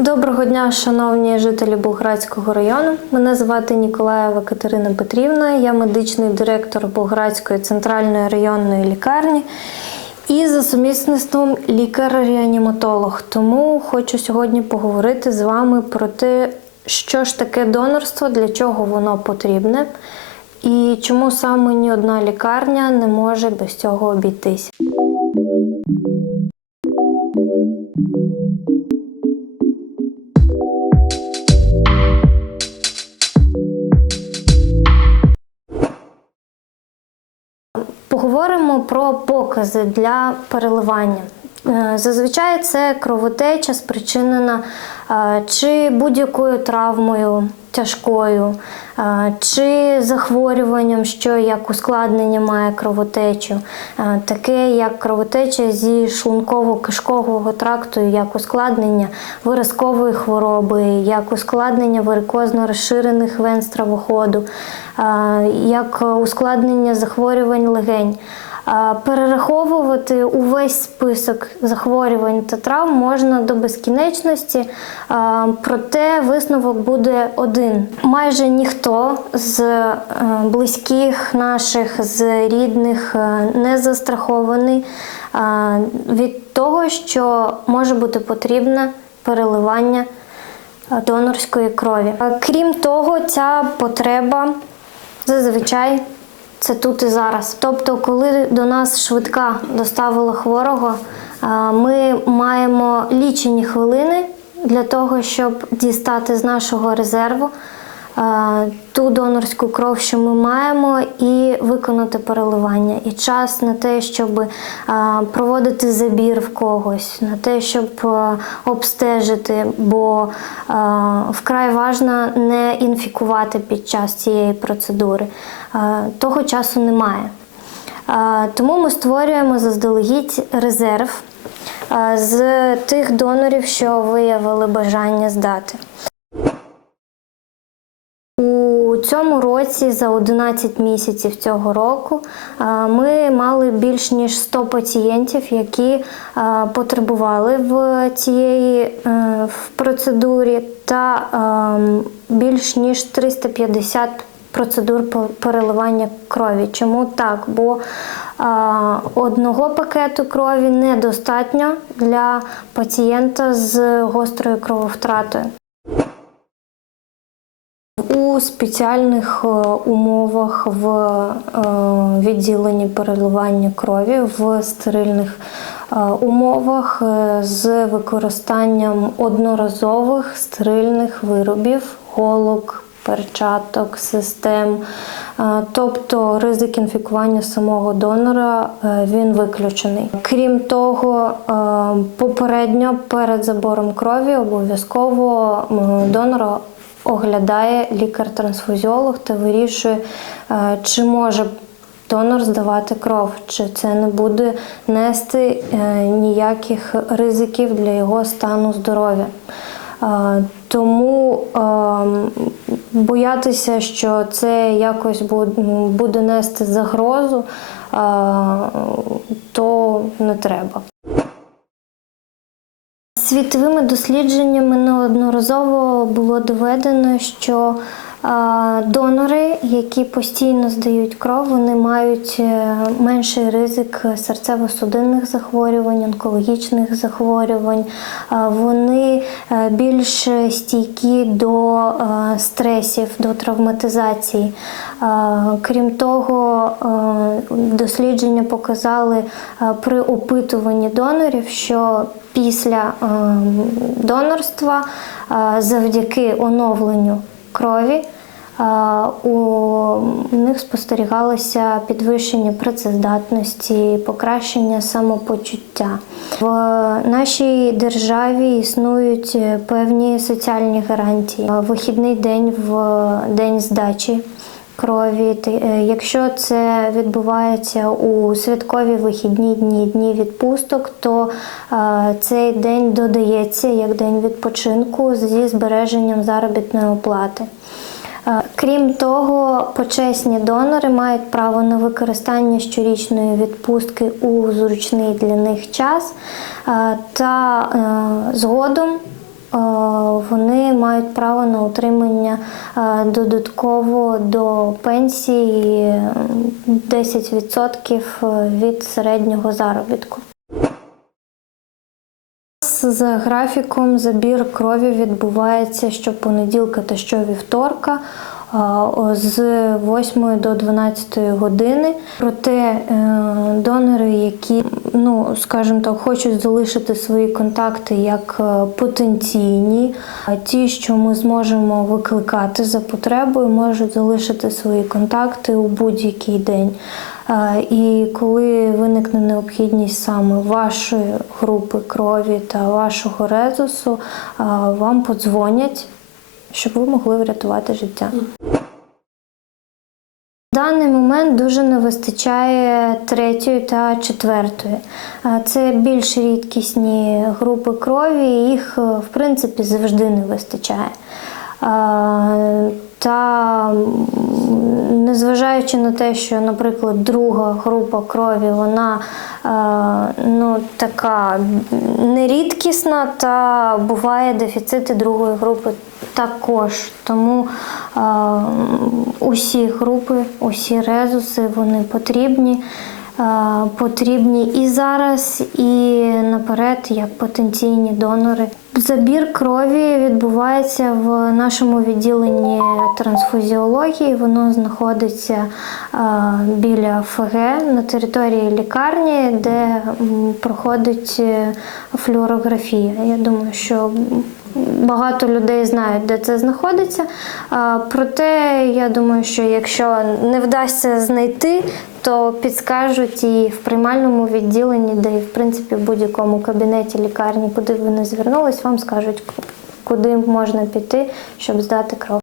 Доброго дня, шановні жителі Болградського району. Мене звати Ніколаєва Катерина Петрівна. Я медичний директор Болградської центральної районної лікарні і за сумісництвом лікар-реаніматолог. Тому хочу сьогодні поговорити з вами про те, що ж таке донорство, для чого воно потрібне, і чому саме ні одна лікарня не може без цього обійтись. Поговоримо про покази для переливання. Е, Зазвичай це кровотеча спричинена е, чи будь-якою травмою тяжкою, чи захворюванням, що як ускладнення має кровотечу, таке як кровотеча зі шлунково-кишкового тракту, як ускладнення виразкової хвороби, як ускладнення варикозно розширених вен стравоходу, як ускладнення захворювань легень. Перераховувати увесь список захворювань та травм можна до безкінечності, проте висновок буде один. Майже ніхто з е, близьких наших, з рідних е, не застрахований від того, що може бути потрібне переливання е, донорської крові. Крім того, ця потреба зазвичай це тут і зараз. Тобто, коли до нас швидка доставила хворого, ми маємо лічені хвилини для того, щоб дістати з нашого резерву ту донорську кров, що ми маємо, і виконати переливання. І час на те, щоб проводити забір в когось, на те, щоб обстежити, бо вкрай важливо не інфікувати під час цієї процедури. Того часу немає. Тому ми створюємо заздалегідь резерв з тих донорів, що виявили бажання здати. Цьому році, за 11 місяців цього року, ми мали більш ніж 100 пацієнтів, які потребували в цієї е, в процедурі, та ем, більш ніж 350 процедур переливання крові. Чому так? Бо одного пакету крові недостатньо для пацієнта з гострою крововтратою. Спеціальних е, умовах в е, відділенні переливання крові в стерильних е, умовах з використанням одноразових стерильних виробів, голок, перчаток, систем. Тобто ризик інфікування самого донора він виключений. Крім того, попередньо перед забором крові обов'язково донора оглядає лікар-трансфузіолог та вирішує, е, чи може донор здавати кров, чи це не буде нести е, ніяких ризиків для його стану здоров'я. Е, Тому боятися, що це якось буде- нести загрозу, то не треба. Світовими дослідженнями неодноразово було доведено, що донори, які постійно здають кров, вони мають е, менший ризик серцево-судинних захворювань, онкологічних захворювань. Вони е, більш стійкі до е, стресів, до травматизації. Крім того, дослідження показали при опитуванні донорів, що після донорства завдяки оновленню крові у них спостерігалося підвищення працездатності, покращення самопочуття. В нашій державі існують певні соціальні гарантії. Вихідний день в день здачі крові. Е, Якщо це відбувається у святкові вихідні дні, дні відпусток, то цей день додається як день відпочинку зі збереженням заробітної оплати. Е, Крім того, почесні донори мають право на використання щорічної відпустки у зручний для них час е, та е, згодом вони мають право на утримання е, додатково до пенсії 10% від середнього заробітку. За графіком забір крові відбувається щопонеділка та щовівторка з 8 до 12 години. Проте е, донори, які, ну скажімо так, хочуть залишити свої контакти як е, потенційні, ті, що ми зможемо викликати за потребою, можуть залишити свої контакти у будь-який день. І коли виникне необхідність саме вашої групи крові та вашого резусу, вам подзвонять, щоб ви могли врятувати життя. В даний момент дуже не вистачає третьої та четвертої. Це більш рідкісні групи крові, їх е, в принципі завжди не вистачає. Та незважаючи на те, що, наприклад, друга група крові, вона е, ну, така нерідкісна, та буває дефіцити другої групи також. Тому е, усі групи, усі резуси вони потрібні. Е, Потрібні і зараз, і наперед як потенційні донори. Забір крові відбувається в нашому відділенні трансфузіології. Воно знаходиться е, біля ФГ на території лікарні, де проходить е, флюорографія. Я думаю, що Багато людей знають, де це знаходиться. Проте я думаю, що якщо не вдасться знайти, то підскажуть і в приймальному відділенні, де і в принципі в будь-якому кабінеті лікарні, куди ви не звернулись, вам скажуть, куди можна піти, щоб здати кров.